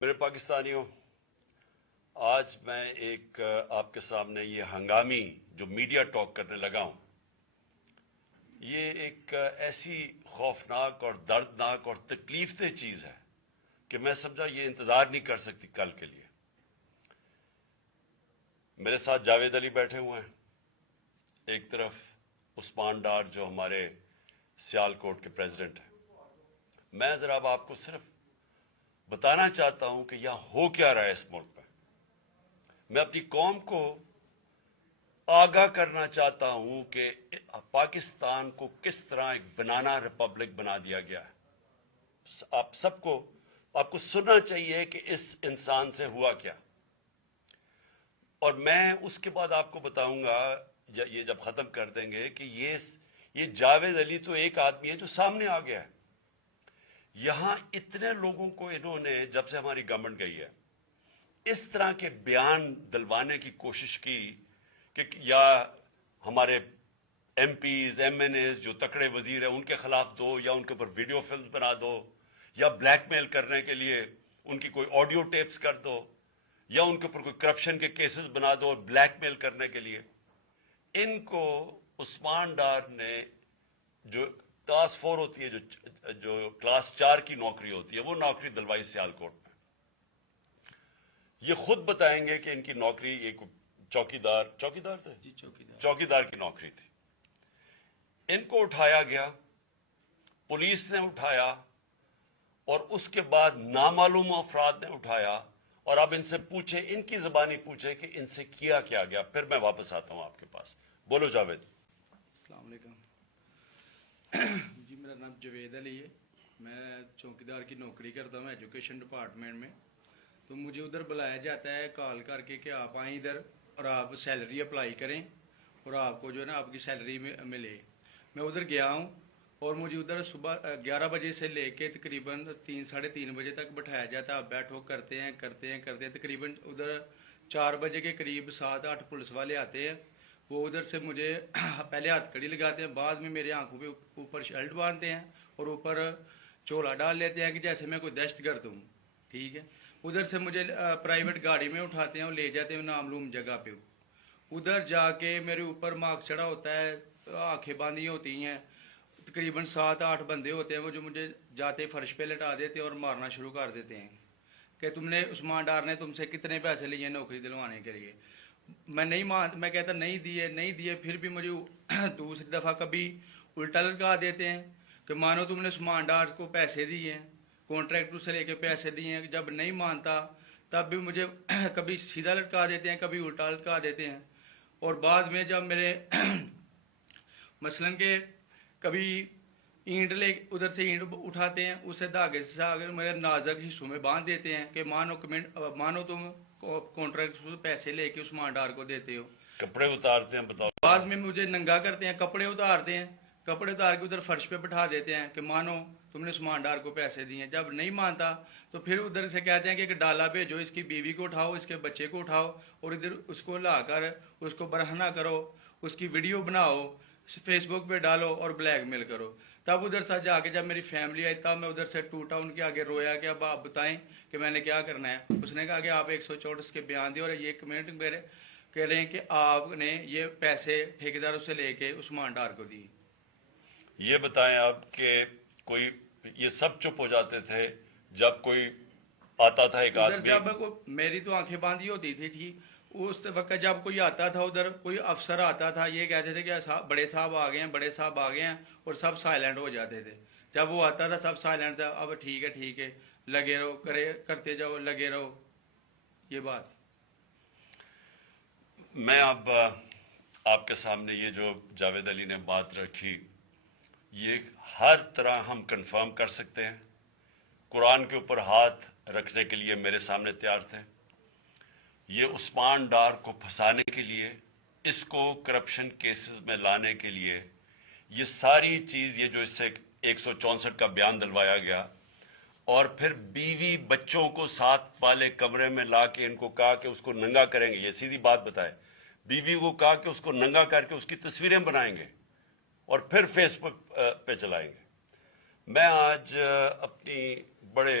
میرے پاکستانیوں، آج میں ایک آپ کے سامنے یہ ہنگامی جو میڈیا ٹاک کرنے لگا ہوں، یہ ایک ایسی خوفناک اور دردناک اور تکلیف دہ چیز ہے کہ میں سمجھا یہ انتظار نہیں کر سکتی کل کے لیے۔ میرے ساتھ جاوید علی بیٹھے ہوئے ہیں، ایک طرف عثمان ڈار جو ہمارے سیال کوٹ کے پریزیڈنٹ ہیں۔ میں ذرا اب آپ کو صرف بتانا چاہتا ہوں کہ یہاں ہو کیا رہا ہے اس ملک میں۔ میں اپنی قوم کو آگاہ کرنا چاہتا ہوں کہ پاکستان کو کس طرح ایک بنانا ریپبلک بنا دیا گیا ہے۔ آپ کو سننا چاہیے کہ اس انسان سے ہوا کیا، اور میں اس کے بعد آپ کو بتاؤں گا یہ جب ختم کر دیں گے کہ یہ جاوید علی تو ایک آدمی ہے جو سامنے آ گیا ہے۔ یہاں اتنے لوگوں کو انہوں نے جب سے ہماری گورنمنٹ گئی ہے اس طرح کے بیان دلوانے کی کوشش کی کہ یا ہمارے MPs MNAs جو تکڑے وزیر ہیں ان کے خلاف دو، یا ان کے اوپر ویڈیو فلم بنا دو، یا بلیک میل کرنے کے لیے ان کی کوئی آڈیو ٹیپس کر دو، یا ان کے اوپر کوئی کرپشن کے کیسز بنا دو بلیک میل کرنے کے لیے۔ ان کو عثمان ڈار نے جو کلاس 4 ہوتی ہے، جو کلاس 4 کی نوکری ہوتی ہے، وہ نوکری دلوائی سیال کوٹ میں۔ یہ خود بتائیں گے کہ ان کی نوکری ایک چوکیدار تھے، چوکیدار کی نوکری تھی۔ ان کو اٹھایا گیا، پولیس نے اٹھایا، اور اس کے بعد نامعلوم افراد نے اٹھایا، اور اب ان سے پوچھیں، ان کی زبانی پوچھیں کہ ان سے کیا گیا۔ پھر میں واپس آتا ہوں آپ کے پاس۔ بولو جاوید۔ السلام علیکم جی، میرا نام جاوید علی ہے۔ میں چوکیدار کی نوکری کرتا ہوں ایجوکیشن ڈپارٹمنٹ میں۔ تو مجھے ادھر بلایا جاتا ہے کال کر کے کہ آپ آئیں ادھر اور آپ سیلری اپلائی کریں اور آپ کو جو ہے نا آپ کی سیلری ملے۔ میں ادھر گیا ہوں اور مجھے ادھر صبح 11 بجے سے لے کے تقریباً 3-3:30 بجے تک بٹھایا جاتا ہے۔ آپ بیٹھو، کرتے ہیں تقریباً ادھر 4 بجے کے قریب 7-8 پولیس والے آتے ہیں۔ وہ ادھر سے مجھے پہلے ہاتھ کڑی لگاتے ہیں، بعد میں میرے آنکھوں پہ اوپر شرٹ باندھتے ہیں اور اوپر چولا ڈال لیتے ہیں کہ جیسے میں کوئی دہشت گرد ہوں، ٹھیک ہے۔ ادھر سے مجھے پرائیویٹ گاڑی میں اٹھاتے ہیں اور لے جاتے ہیں نامعلوم جگہ پہ۔ ادھر جا کے میرے اوپر مارک چڑھا ہوتا ہے، آنکھیں باندھی ہوتی ہیں، تقریباً 7-8 بندے ہوتے ہیں وہ جو مجھے جاتے فرش پہ لٹا دیتے ہیں اور مارنا شروع کر دیتے ہیں کہ تم نے عثمان ڈار نے تم سے کتنے پیسے لیے نوکری دلوانے کے لیے۔ میں کہتا نہیں دیے، پھر بھی مجھے دوسری دفعہ کبھی الٹا لٹکا دیتے ہیں کہ مانو تم نے عثمان ڈار کو پیسے دیے ہیں، کانٹریکٹر سے لے کے پیسے دیے ہیں۔ جب نہیں مانتا تب بھی مجھے کبھی سیدھا لٹکا دیتے ہیں، کبھی الٹا لٹکا دیتے ہیں۔ اور بعد میں جب میرے مثلاً کہ کبھی اینٹ ادھر سے اینٹ اٹھاتے ہیں، اسے دھاگے سے میرے نازک حصوں میں باندھ دیتے ہیں کہ مانو تم کانٹریکٹ سے پیسے لے کے عثمان ڈار کو دیتے ہو۔ کپڑے اتارتے ہیں، بتاؤ۔ بعد میں مجھے ننگا کرتے ہیں، کپڑے اتارتے ہیں، کپڑے اتار کے ادھر فرش پہ بٹھا دیتے ہیں کہ مانو تم نے عثمان ڈار کو پیسے دیے۔ جب نہیں مانتا تو پھر ادھر سے کہتے ہیں کہ ایک ڈالا بھیجو، اس کی بیوی کو اٹھاؤ، اس کے بچے کو اٹھاؤ اور ادھر اس کو لا کر اس کو برہنہ کرو، اس کی ویڈیو بناؤ، فیس بک پہ ڈالو اور بلیک میل کرو۔ تب ادھر سے جا کے جب میری فیملی آئی تب میں ادھر سے ٹوٹا، ان کے آگے رویا کہ اب آپ بتائیں کہ میں نے کیا کرنا ہے۔ اس نے کہا کہ آپ 134 کے بیان دیں، اور یہ کمنٹ میرے کہہ رہے ہیں کہ آپ نے یہ پیسے ٹھیکیداروں سے لے کے عثمان ڈار کو دی۔ یہ بتائیں آپ کہ کوئی یہ سب چپ ہو جاتے تھے جب کوئی آتا تھا ایک ادھر آدمی؟ جب میری تو آنکھیں باندھی ہوتی تھی، ٹھیک، اس وقت جب کوئی آتا تھا ادھر کوئی افسر آتا تھا، یہ کہتے تھے کہ بڑے صاحب آ گئے ہیں، اور سب سائلنٹ ہو جاتے تھے۔ جب وہ آتا تھا سب سائلنٹ تھا، اب ٹھیک ہے لگے رہو، کرتے جاؤ، لگے رہو، یہ بات۔ میں اب آپ کے سامنے یہ جو جاوید علی نے بات رکھی، یہ ہر طرح ہم کنفرم کر سکتے ہیں۔ قرآن کے اوپر ہاتھ رکھنے کے لیے میرے سامنے تیار تھے۔ یہ عثمان ڈار کو پھنسانے کے لیے، اس کو کرپشن کیسز میں لانے کے لیے، یہ ساری چیز، یہ جو اس سے 164 کا بیان دلوایا گیا، اور پھر بیوی بچوں کو ساتھ والے کمرے میں لا کے ان کو کہا کہ اس کو ننگا کریں گے۔ یہ سیدھی بات بتائے، بیوی کو کہا کہ اس کو ننگا کر کے اس کی تصویریں بنائیں گے اور پھر فیس بک پہ چلائیں گے۔ میں آج اپنی بڑے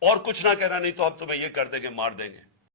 اور کچھ نہ کہنا، نہیں تو ہم تمہیں یہ کر دیں گے، مار دیں گے.